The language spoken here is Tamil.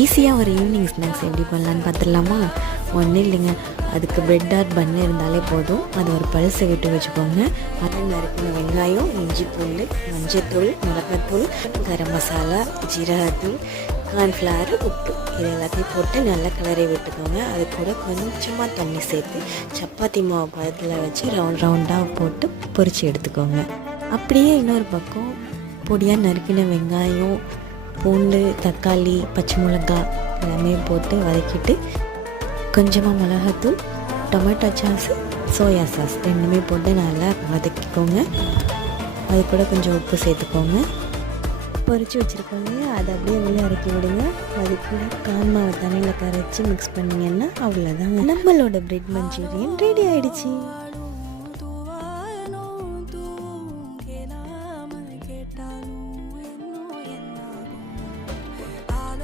ஈஸியாக ஒரு ஈவினிங் ஸ்நாக்ஸ் எப்படி பண்ணலான்னு பார்த்துடலாமா? ஒன்றும் இல்லைங்க, அதுக்கு பிரெட் ஆர் பன் இருந்தாலே போதும். அது ஒரு பல்ஸை விட்டு வச்சுக்கோங்க. அதில் நறுக்கின வெங்காயம், இஞ்சி பூண்டு, மஞ்சத்தூள், மிளகாத்தூள், கரம் மசாலா, ஜீரகத்தூள், கார்ன்ஃப்ளவர், உப்பு இது எல்லாத்தையும் போட்டு நல்லா கிளறி விட்டுக்கோங்க. அது கூட கொஞ்சமாக தண்ணி சேர்த்து சப்பாத்தி மாவு பதத்தில் வச்சு ரவுண்டாக போட்டு பொரித்து எடுத்துக்கோங்க. அப்படியே இன்னொரு பக்கம் பொடியாக நறுக்கின வெங்காயம், பூண்டு, தக்காளி, பச்சை மிளகாய் எல்லாமே போட்டு வதக்கிட்டு கொஞ்சமாக மிளகாத்தூள், டொமேட்டோ சாஸ், சோயா சாஸ் ரெண்டுமே போட்டு நல்லா வதக்கிக்கோங்க. அது கூட கொஞ்சம் உப்பு சேர்த்துக்கோங்க. பொரித்து வச்சுருக்கோங்க, அதை அப்படியே உள்ளே இறக்கி விடுங்க. அது கூட கான்மாவை தண்ணியில் கரைச்சி மிக்ஸ் பண்ணிங்கன்னா அவ்வளோதாங்க, நம்மளோட பிரெட் மஞ்சூரியன் ரெடி ஆகிடுச்சி.